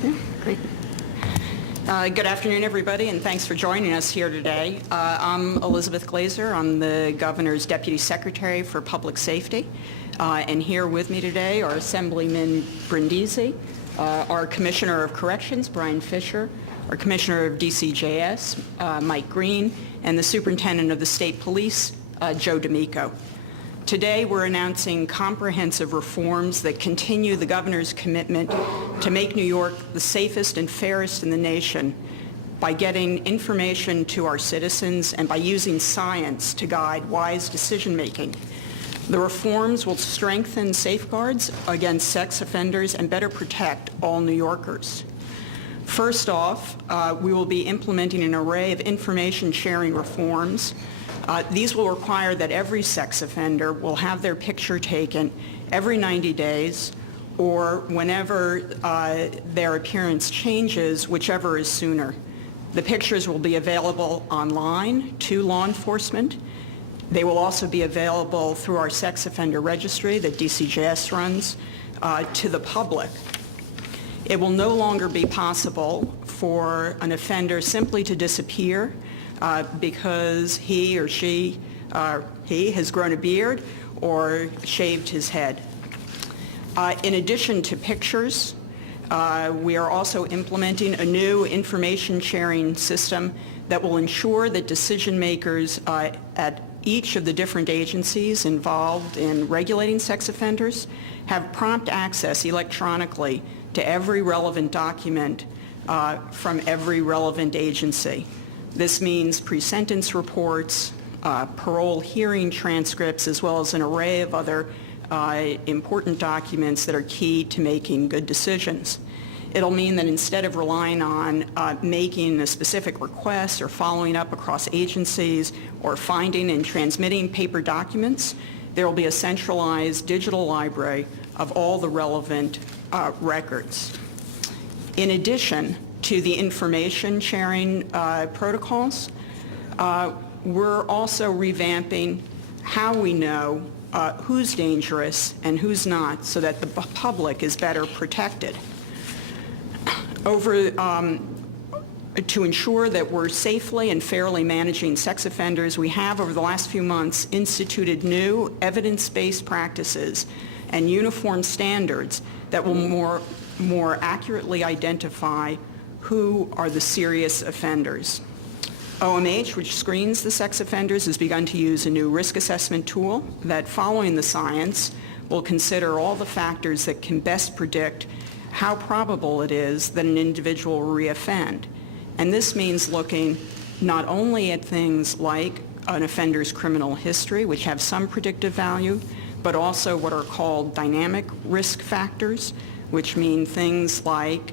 Yeah, great. Good afternoon, everybody, and thanks for joining us here today. I'm Elizabeth Glazer. I'm the Governor's Deputy Secretary for Public Safety. And here with me today are Assemblyman Brindisi, our Commissioner of Corrections, Brian Fisher, our Commissioner of DCJS, Mike Green, and the Superintendent of the State Police, Joe Tamiko. Today, we're announcing comprehensive reforms that continue the Governor's commitment to make New York the safest and fairest in the nation by getting information to our citizens and by using science to guide wise decision-making. The reforms will strengthen safeguards against sex offenders and better protect all New Yorkers. First off, we will be implementing an array of information sharing reforms. These will require that every sex offender will have their picture taken every 90 days or whenever their appearance changes, whichever is sooner. The pictures will be available online to law enforcement. They will also be available through our sex offender registry that DCJS runs to the public. It will no longer be possible for an offender simply to disappear because he or she, he has grown a beard or shaved his head. In addition to pictures, we are also implementing a new information sharing system that will ensure that decision makers at each of the different agencies involved in regulating sex offenders have prompt access electronically to every relevant document from every relevant agency. This means pre-sentence reports, parole hearing transcripts, as well as an array of other important documents that are key to making good decisions. It'll mean that instead of relying on making a specific request or following up across agencies or finding and transmitting paper documents, there will be a centralized digital library of all the relevant records. In addition to the information sharing protocols, we're also revamping how we know who's dangerous and who's not so that the public is better protected. To ensure that we're safely and fairly managing sex offenders, we have over the last few months instituted new evidence-based practices and uniform standards that will more accurately identify who are the serious offenders. OMH, which screens the sex offenders, has begun to use a new risk assessment tool that, following the science, will consider all the factors that can best predict how probable it is that an individual will reoffend. And this means looking not only at things like an offender's criminal history, which have some predictive value, but also what are called dynamic risk factors, which mean things like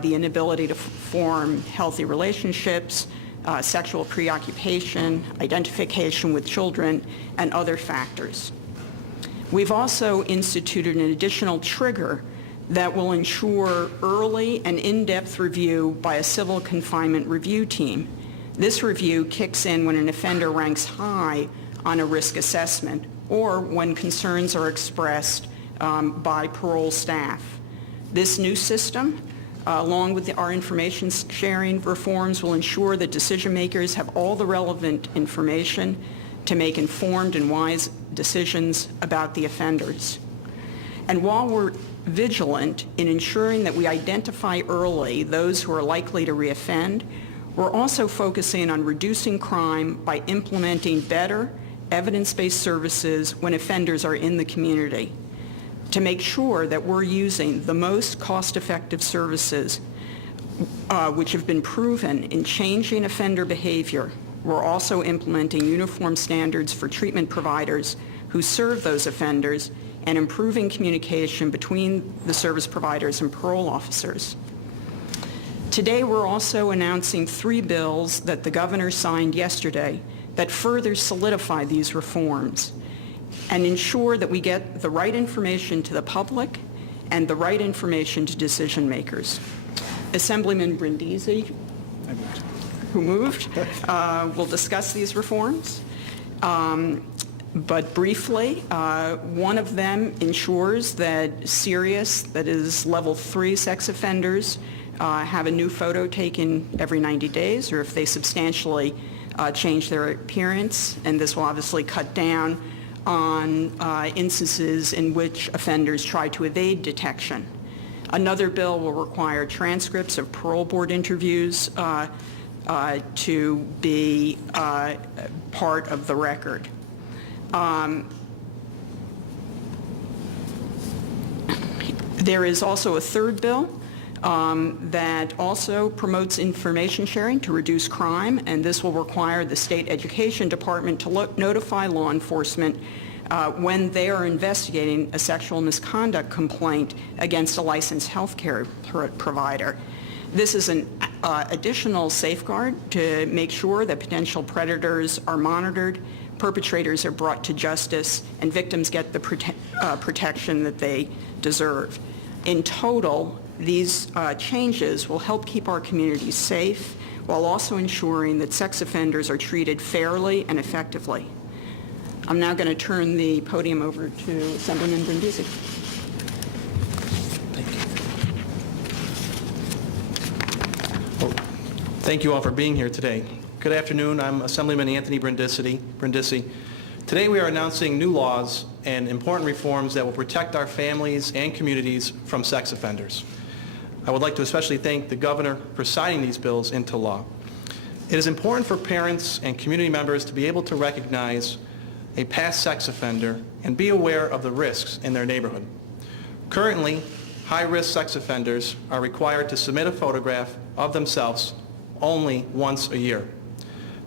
the inability to form healthy relationships, sexual preoccupation, identification with children, and other factors. We've also instituted an additional trigger that will ensure early and in-depth review by a civil confinement review team. This review kicks in when an offender ranks high on a risk assessment or when concerns are expressed by parole staff. This new system, along with our information sharing reforms, will ensure that decision makers have all the relevant information to make informed and wise decisions about the offenders. And while we're vigilant in ensuring that we identify early those who are likely to reoffend, we're also focusing on reducing crime by implementing better evidence-based services when offenders are in the community. To make sure that we're using the most cost-effective services which have been proven in changing offender behavior, we're also implementing uniform standards for treatment providers who serve those offenders and improving communication between the service providers and parole officers. Today, we're also announcing 3 bills that the governor signed yesterday that further solidify these reforms and ensure that we get the right information to the public and the right information to decision makers. Assemblyman Brindisi, who moved, will discuss these reforms. But briefly, one of them ensures that serious, that is level 3 sex offenders have a new photo taken every 90 days, or if they substantially change their appearance, and this will obviously cut down on instances in which offenders try to evade detection. Another bill will require transcripts of parole board interviews to be part of the record. There is also a third bill that also promotes information sharing to reduce crime, and this will require the state education department to notify law enforcement when they are investigating a sexual misconduct complaint against a licensed health care provider. This is an additional safeguard to make sure that potential predators are monitored, perpetrators are brought to justice, and victims get the protection that they deserve. In total, these changes will help keep our communities safe while also ensuring that sex offenders are treated fairly and effectively. I'm now going to turn the podium over to Assemblyman Brindisi. Thank you all for being here today. Good afternoon. I'm Assemblyman Anthony Brindisi. Today we are announcing new laws and important reforms that will protect our families and communities from sex offenders. I would like to especially thank the Governor for signing these bills into law. It is important for parents and community members to be able to recognize a past sex offender and be aware of the risks in their neighborhood. Currently, high-risk sex offenders are required to submit a photograph of themselves only once a year.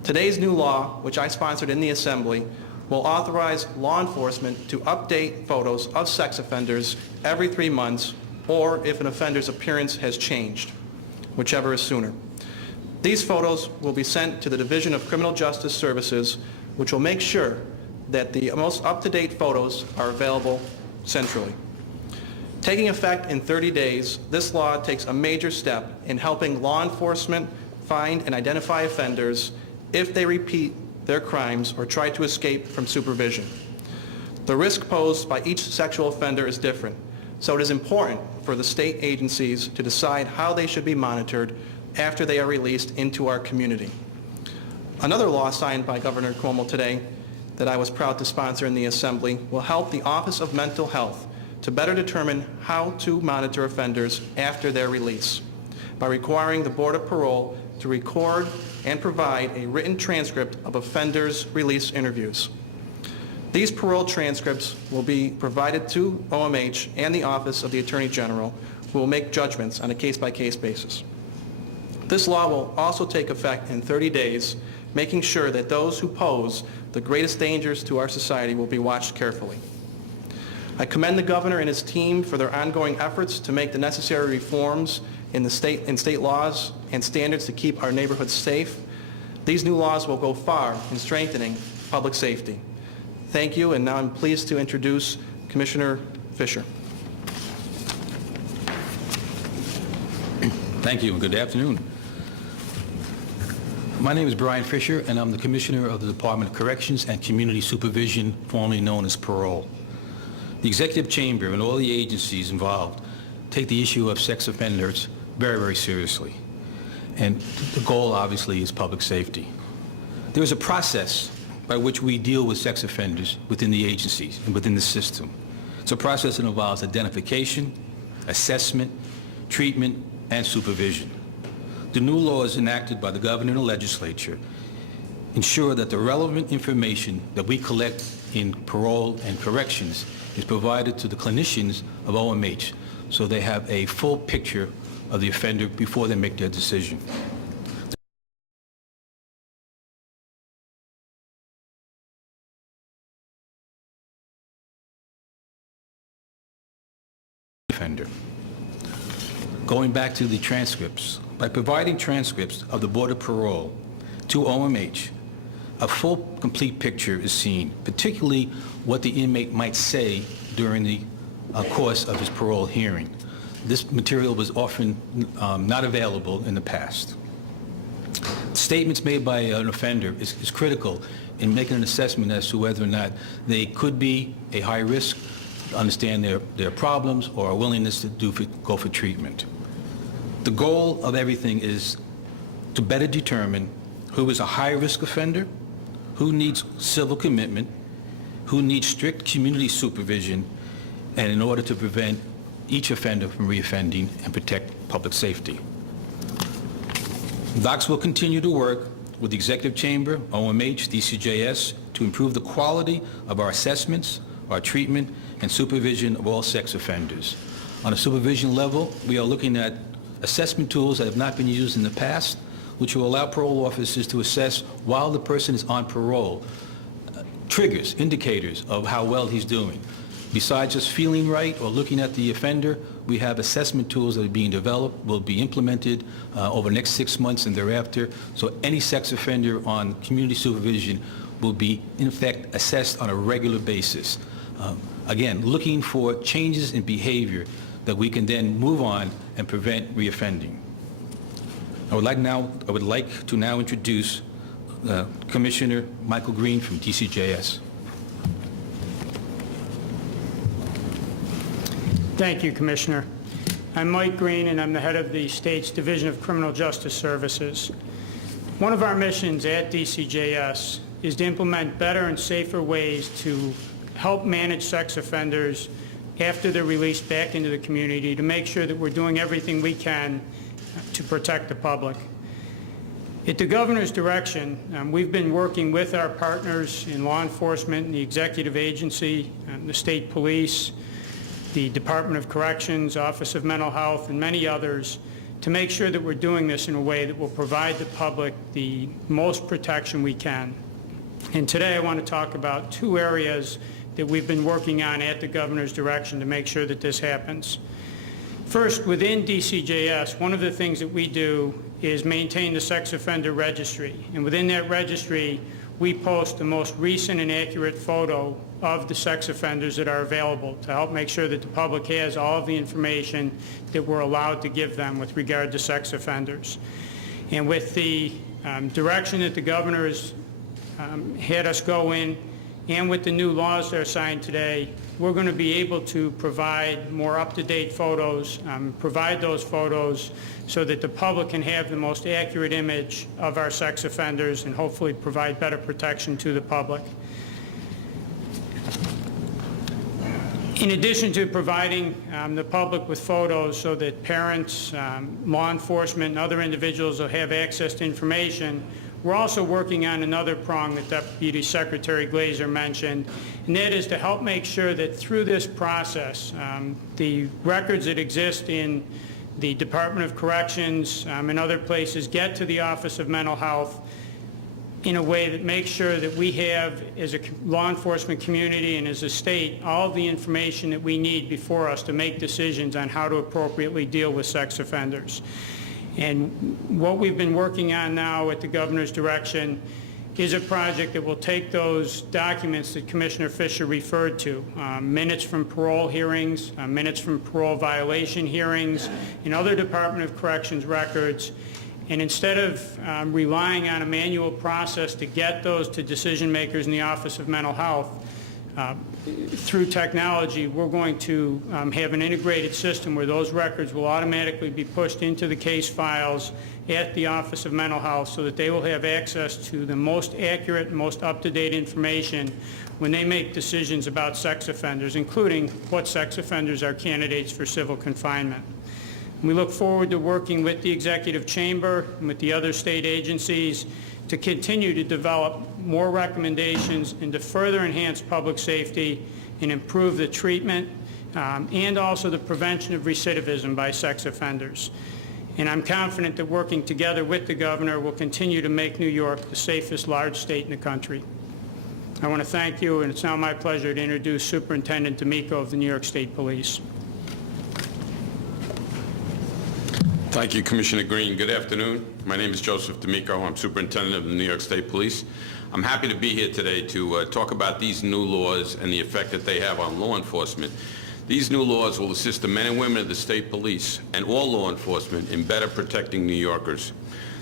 Today's new law, which I sponsored in the Assembly, will authorize law enforcement to update photos of sex offenders every 3 months, or if an offender's appearance has changed, whichever is sooner. These photos will be sent to the Division of Criminal Justice Services, which will make sure that the most up-to-date photos are available centrally. Taking effect in 30 days, this law takes a major step in helping law enforcement find and identify offenders if they repeat their crimes or try to escape from supervision. The risk posed by each sexual offender is different, so it is important for the state agencies to decide how they should be monitored after they are released into our community. Another law signed by Governor Cuomo today that I was proud to sponsor in the Assembly will help the Office of Mental Health to better determine how to monitor offenders after their release by requiring the Board of Parole to record and provide a written transcript of offenders' release interviews. These parole transcripts will be provided to OMH and the Office of the Attorney General, who will make judgments on a case-by-case basis. This law will also take effect in 30 days, making sure that those who pose the greatest dangers to our society will be watched carefully. I commend the Governor and his team for their ongoing efforts to make the necessary reforms in state laws and standards to keep our neighborhoods safe. These new laws will go far in strengthening public safety. Thank you, and now I'm pleased to introduce Commissioner Fisher. Thank you, and good afternoon. My name is Brian Fisher, and I'm the Commissioner of the Department of Corrections and Community Supervision, formerly known as Parole. The Executive Chamber and all the agencies involved take the issue of sex offenders very, very seriously. And the goal, obviously, is public safety. There is a process by which we deal with sex offenders within the agencies and within the system. It's a process that involves identification, assessment, treatment, and supervision. The new laws enacted by the Governor and the Legislature ensure that the relevant information that we collect in parole and corrections is provided to the clinicians of OMH so they have a full picture of the offender before they make their decision. Offender. Going back to the transcripts, by providing transcripts of the Board of Parole to OMH, a full, complete picture is seen, particularly what the inmate might say during the course of his parole hearing. This material was often not available in the past. statements made by an offender is critical in making an assessment as to whether or not they could be a high risk, understand their problems, or a willingness to go for treatment. The goal of everything is to better determine who is a high-risk offender, who needs civil commitment, who needs strict community supervision, and in order to prevent each offender from reoffending and protect public safety. DOCS will continue to work with the Executive Chamber, OMH, DCJS, to improve the quality of our assessments, our treatment, and supervision of all sex offenders. On a supervision level, we are looking at assessment tools that have not been used in the past, which will allow parole officers to assess while the person is on parole, triggers, indicators of how well he's doing. Besides just feeling right or looking at the offender, we have assessment tools that are being developed, will be implemented over the next 6 months and thereafter, so any sex offender on community supervision will be, in effect, assessed on a regular basis. Again, looking for changes in behavior that we can then move on and prevent reoffending. I would like to now introduce Commissioner Michael Green from DCJS. Thank you, Commissioner. I'm Mike Green, and I'm the head of the state's Division of Criminal Justice Services. One of our missions at DCJS is to implement better and safer ways to help manage sex offenders after they're released back into the community, to make sure that we're doing everything we can to protect the public. At the Governor's direction, we've been working with our partners in law enforcement and the executive agency, the state police, the Department of Corrections, Office of Mental Health, and many others, to make sure that we're doing this in a way that will provide the public the most protection we can. And today I want to talk about 2 areas that we've been working on at the Governor's direction to make sure that this happens. First, within DCJS, one of the things that we do is maintain the sex offender registry. And within that registry, we post the most recent and accurate photo of the sex offenders that are available to help make sure that the public has all of the information that we're allowed to give them with regard to sex offenders. And with the direction that the Governor has had us go in, and with the new laws that are signed today, we're going to be able to provide more up-to-date photos, provide those photos so that the public can have the most accurate image of our sex offenders and hopefully provide better protection to the public. In addition to providing the public with photos so that parents, law enforcement, and other individuals will have access to information, we're also working on another prong that Deputy Secretary Glazer mentioned, and that is to help make sure that through this process, the records that exist in the Department of Corrections and other places get to the Office of Mental Health in a way that makes sure that we have, as a law enforcement community and as a state, all of the information that we need before us to make decisions on how to appropriately deal with sex offenders. And what we've been working on now at the Governor's direction is a project that will take those documents that Commissioner Fisher referred to, minutes from parole hearings, minutes from parole violation hearings, and other Department of Corrections records, and instead of relying on a manual process to get those to decision makers in the Office of Mental Health, through technology, we're going to have an integrated system where those records will automatically be pushed into the case files at the Office of Mental Health so that they will have access to the most accurate and most up-to-date information when they make decisions about sex offenders, including what sex offenders are candidates for civil confinement. We look forward to working with the Executive Chamber and with the other state agencies to continue to develop more recommendations and to further enhance public safety and improve the treatment and also the prevention of recidivism by sex offenders. And I'm confident that working together with the Governor will continue to make New York the safest large state in the country. I want to thank you, and it's now my pleasure to introduce Superintendent Tamiko of the New York State Police. Thank you, Commissioner Green. Good afternoon. My name is Joseph Tamiko. I'm Superintendent of the New York State Police. I'm happy to be here today to talk about these new laws and the effect that they have on law enforcement. These new laws will assist the men and women of the state police and all law enforcement in better protecting New Yorkers.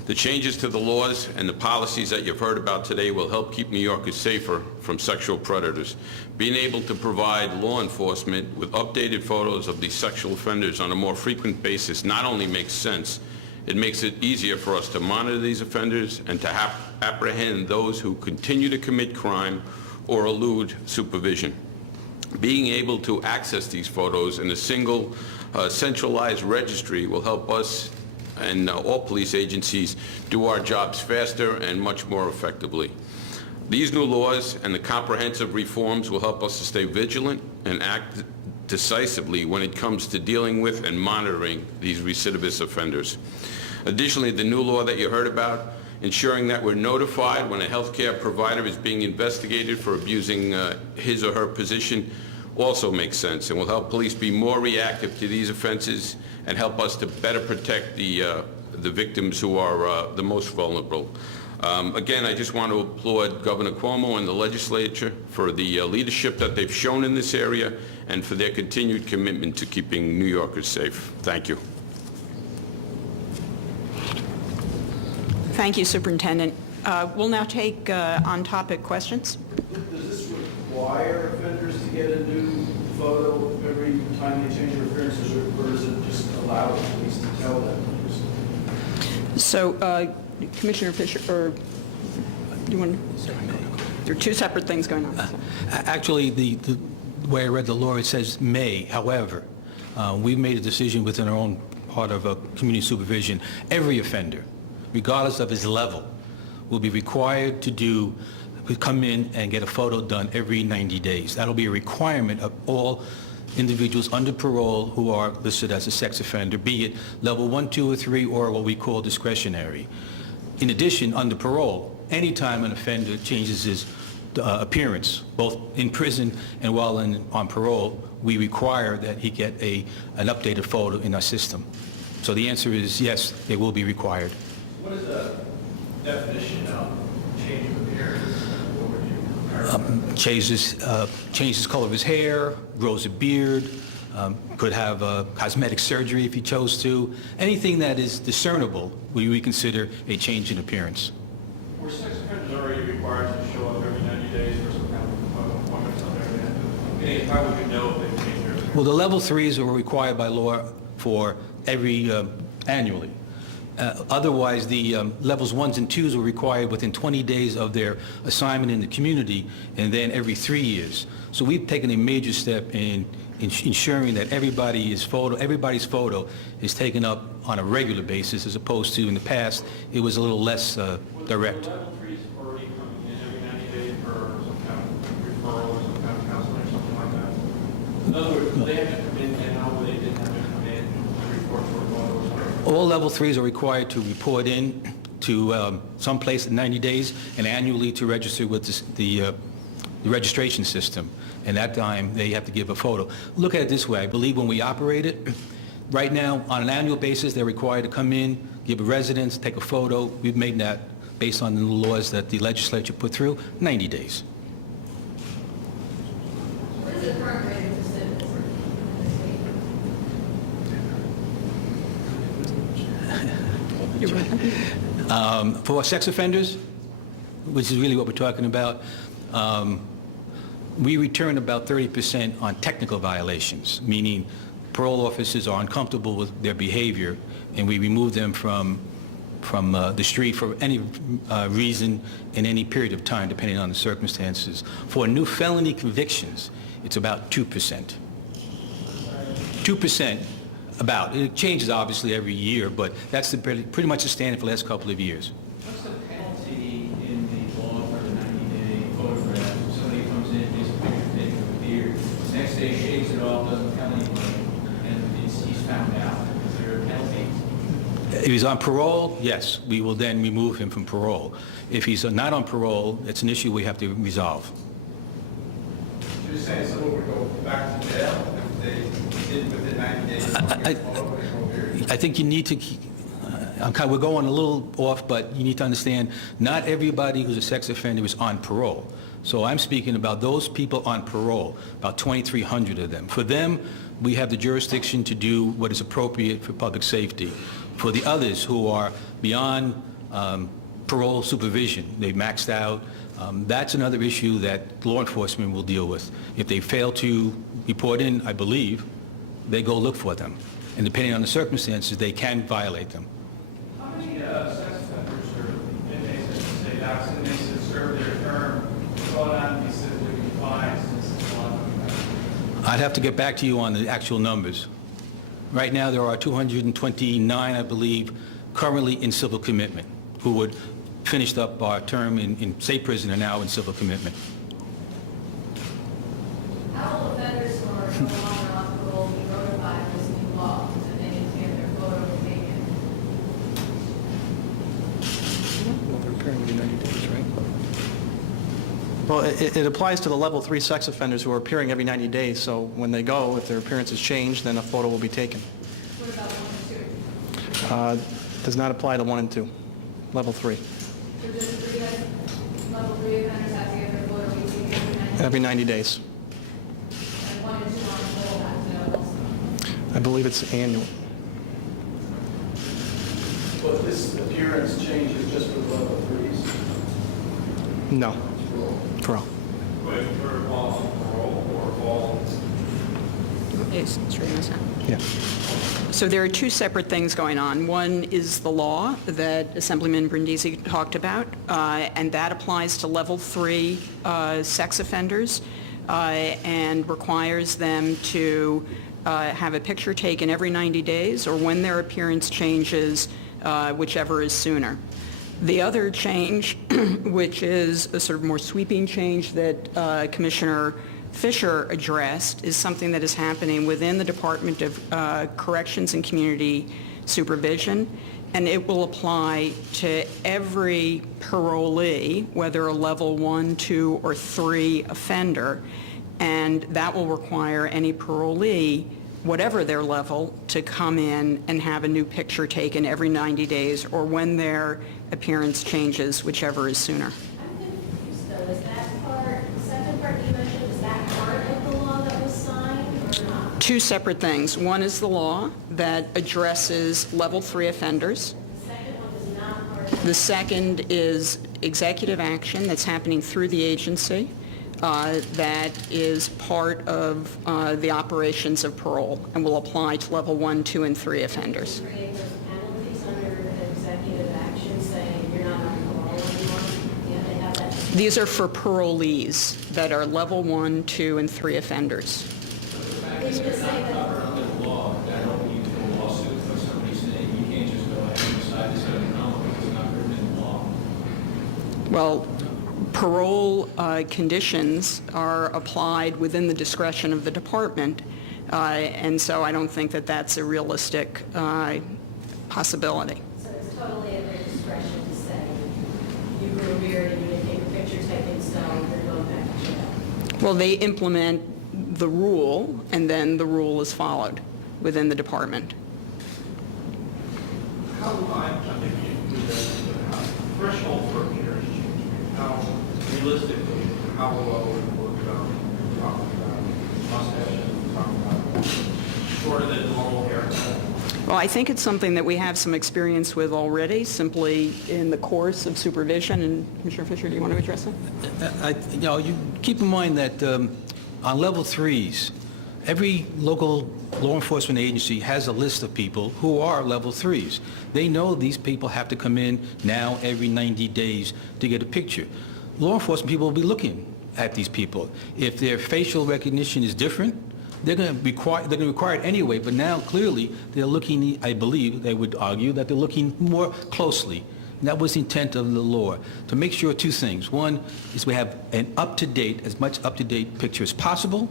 The changes to the laws and the policies that you've heard about today will help keep New Yorkers safer from sexual predators. Being able to provide law enforcement with updated photos of these sexual offenders on a more frequent basis not only makes sense, it makes it easier for us to monitor these offenders and to apprehend those who continue to commit crime or elude supervision. Being able to access these photos in a single centralized registry will help us and all police agencies do our jobs faster and much more effectively. These new laws and the comprehensive reforms will help us to stay vigilant and act decisively when it comes to dealing with and monitoring these recidivist offenders. Additionally, the new law that you heard about, ensuring that we're notified when a healthcare provider is being investigated for abusing his or her position, also makes sense and will help police be more reactive to these offenses and help us to better protect the victims who are the most vulnerable. Again, I just want to applaud Governor Cuomo and the legislature for the leadership that they've shown in this area and for their continued commitment to keeping New Yorkers safe. Thank you. Thank you, Superintendent. We'll now take on-topic questions. Does this require offenders to get a new photo every time they change their appearances, or does it just allow the police to tell them? So, Commissioner Fisher, or you want to? There are two separate things going on. Actually, the way I read the law, it says may. However, we've made a decision within our own part of community supervision. Every offender, regardless of his level, will be required to come in and get a photo done every 90 days. That'll be a requirement of all individuals under parole who are listed as a sex offender, be it level 1, 2, or 3, or what we call discretionary. In addition, under parole, anytime an offender changes his appearance, both in prison and while on parole, we require that he get an updated photo in our system. So the answer is yes, they will be required. What is the definition of change of appearance? What would you Changes color of his hair, grows a beard, could have cosmetic surgery if he chose to. Anything that is discernible, we consider a change in appearance. Were sex offenders already required to show up every 90 days for some kind of appointment on their end? How would you know if they changed their appearance? Well, the level 3s are required by law for every annually. Otherwise, the levels 1s and 2s are required within 20 days of their assignment in the community, and then every 3 years. So we've taken a major step in ensuring that everybody's photo is taken up on a regular basis, as opposed to in the past, it was a little less direct. Were level 3s already coming in every 90 days for some kind of referral or some kind of counseling or something like that? In other words, they have to come in now, or they didn't have to come in to report for a photo or something? All level 3s are required to report in to some place in 90 days and annually to register with the registration system. And that time, they have to give a photo. Look at it this way. I believe when we operate it, right now, on an annual basis, they're required to come in, give a residence, take a photo. We've made that, based on the laws that the legislature put through, 90 days. What is the current rate of recidivism? For sex offenders, which is really what we're talking about, we return about 30% on technical violations, meaning parole officers are uncomfortable with their behavior, and we remove them from the street for any reason in any period of time, depending on the circumstances. For new felony convictions, it's about 2%. 2%, about. It changes, obviously, every year, but that's pretty much the standard for the last couple of years. What's the penalty in the law for the 90-day photograph? If somebody comes in, takes a picture, takes a beard, next day shakes it off, doesn't tell anybody, and he's found out. Is there a penalty? If he's on parole, yes, we will then remove him from parole. If he's not on parole, it's an issue we have to resolve. You're saying someone would go back to jail if they did within 90 days? I think you need to we're going a little off, but you need to understand, not everybody who's a sex offender is on parole. So I'm speaking about those people on parole, about 2,300 of them. For them, we have the jurisdiction to do what is appropriate for public safety. For the others who are beyond parole supervision. They maxed out. That's another issue that law enforcement will deal with. If they fail to report in, I believe, they go look for them. And depending on the circumstances, they can violate them. How many sex offenders or inmates, I should say, lax inmates that serve their term go on to be civilly confined since it's a lot of I'd have to get back to you on the actual numbers. Right now, there are 229, I believe, currently in civil commitment, who would finished up our term in state prison and now in civil commitment. How will offenders who are no longer on parole be notified of this new law and they need to get their photo taken? Well, they're appearing every 90 days, right? Well, it applies to the level 3 sex offenders who are appearing every 90 days, so when they go, if their appearance is changed, then a photo will be taken. What about 1 and 2? Does not apply to 1 and 2, level 3, So just level 3 offenders have to get their photo taken every every 90 days? 90 days. And 1 and 2 on parole have to also? I believe it's annual. But this appearance change is just for level 3s? No, parole. But for all parole or all? It's straighten this out. Yeah. So there are two separate things going on. One is the law that Assemblyman Brindisi talked about, and that applies to level 3 sex offenders and requires them to have a picture taken every 90 days or when their appearance changes, whichever is sooner. The other change, which is a sort of more sweeping change that Commissioner Fisher addressed, is something that is happening within the Department of Corrections and Community Supervision, and it will apply to every parolee, whether a level 1, 2, or 3 offender, and that will require any parolee, whatever their level, to come in and have a new picture taken every 90 days or when their appearance changes, whichever is sooner. I'm confused though, is that part, the second part you mentioned, is that part of the law that was signed or not? Two separate things. One is the law that addresses level 3 offenders. The second one is not part of The second is executive action that's happening through the agency that is part of the operations of parole and will apply to level 1, 2, and 3 offenders. create those penalties under the executive action saying you're not on parole anymore. Yeah, they have that. These are for parolees that are level 1, 2, and 3 offenders. They just say that under the law, that don't lead to a lawsuit for somebody saying you can't just go ahead and decide this on your own because it's not written in the law. Well, parole conditions are applied within the discretion of the department, and so I don't think that that's a realistic possibility. so it's totally at their discretion to say you grew a beard and you didn't take a picture taken, so you're going back to jail. Well, they implement the rule, and then the rule is followed within the department. How, I think the threshold for appearance change, how realistically, how low would it work talking about mustaches, talking about shorter than normal haircut? Well, I think it's something that we have some experience with already, simply in the course of supervision. And Commissioner Fisher, do you want to address that? You keep in mind that on level 3s, every local law enforcement agency has a list of people who are level 3s. They know these people have to come in now every 90 days to get a picture. Law enforcement people will be looking at these people. If their facial recognition is different, they're going to require it anyway, but now clearly they're looking, I believe, they would argue that they're looking more closely. And that was the intent of the law, to make sure two things. One is we have an up-to-date, as much up-to-date picture as possible,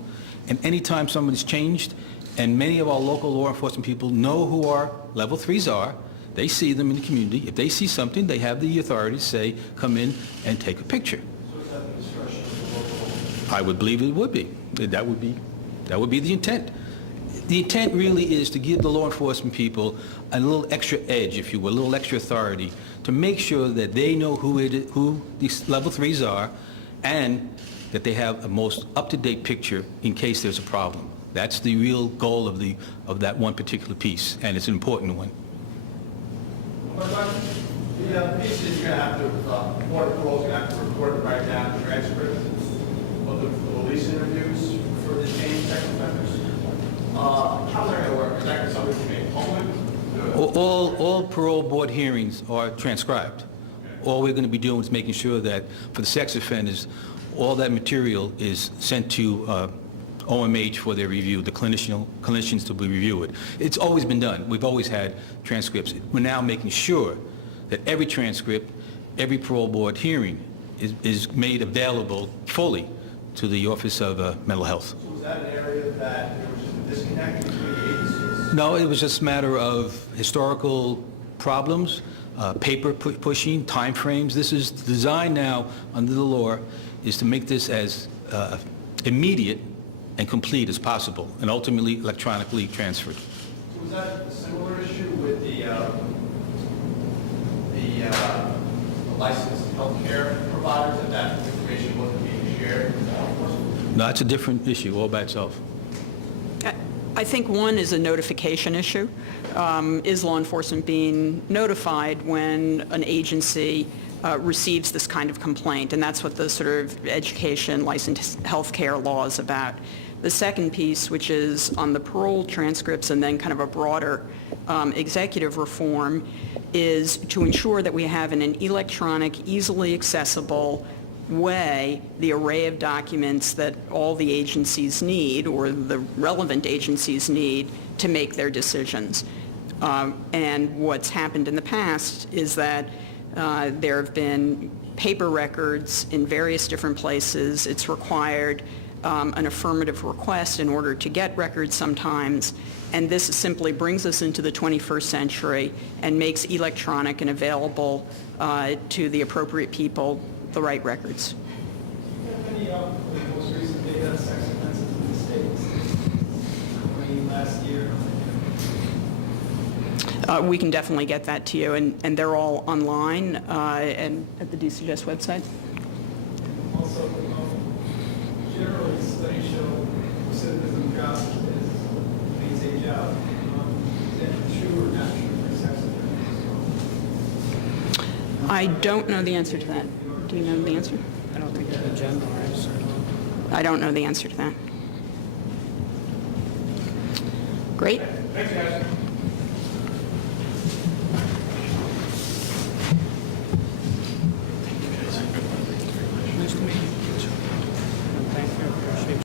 and anytime someone's changed, and many of our local law enforcement people know who our level 3s are, they see them in the community. If they see something, they have the authority to say, come in and take a picture. So is that the discretion of the local? I would believe it would be. That would be the intent. The intent really is to give the law enforcement people a little extra edge, if you will, a little extra authority to make sure that they know who these level 3s are and that they have a most up-to-date picture in case there's a problem. That's the real goal of that one particular piece, and it's an important one. What about the The pieces you're going to have to, Board of Parole is going to have to report and write down the transcript of the police interviews for the changed sex offenders. How's that going to work? Is that something to be made public? All parole board hearings are transcribed. All we're going to be doing is making sure that for the sex offenders, all that material is sent to OMH for their review, the clinicians to review it. It's always been done. We've always had transcripts. We're now making sure that every transcript, every parole board hearing is made available fully to the Office of Mental Health. So was that an area that there was just a disconnect between the agencies? No, it was just a matter of historical problems, paper pushing, time frames. This is designed now under the law is to make this as immediate and complete as possible, and ultimately electronically transferred. So was that a similar issue with the licensed healthcare providers, that information wasn't being shared with law enforcement? No, that's a different issue all by itself. I think one is a notification issue. Is law enforcement being notified when an agency receives this kind of complaint? And that's what the sort of education, licensed healthcare law is about. The second piece, which is on the parole transcripts and then kind of a broader executive reform, is to ensure that we have in an electronic, easily accessible way the array of documents that all the agencies need or the relevant agencies need to make their decisions. And what's happened in the past is that there have been paper records in various different places. It's required an affirmative request in order to get records sometimes, and this simply brings us into the 21st century and makes electronic and available to the appropriate people the right records. Any of the most recent data on sex offenses in the States? Last year? We can definitely get that to you, and they're all online and at the DCJS website. Also, generally, studies show recidivism drops as things age out. Is that true or not true for sex offenders? I don't know the answer to that. Do you know the answer? I don't think that in general, right? I don't know the answer to that. Great. Thanks, guys.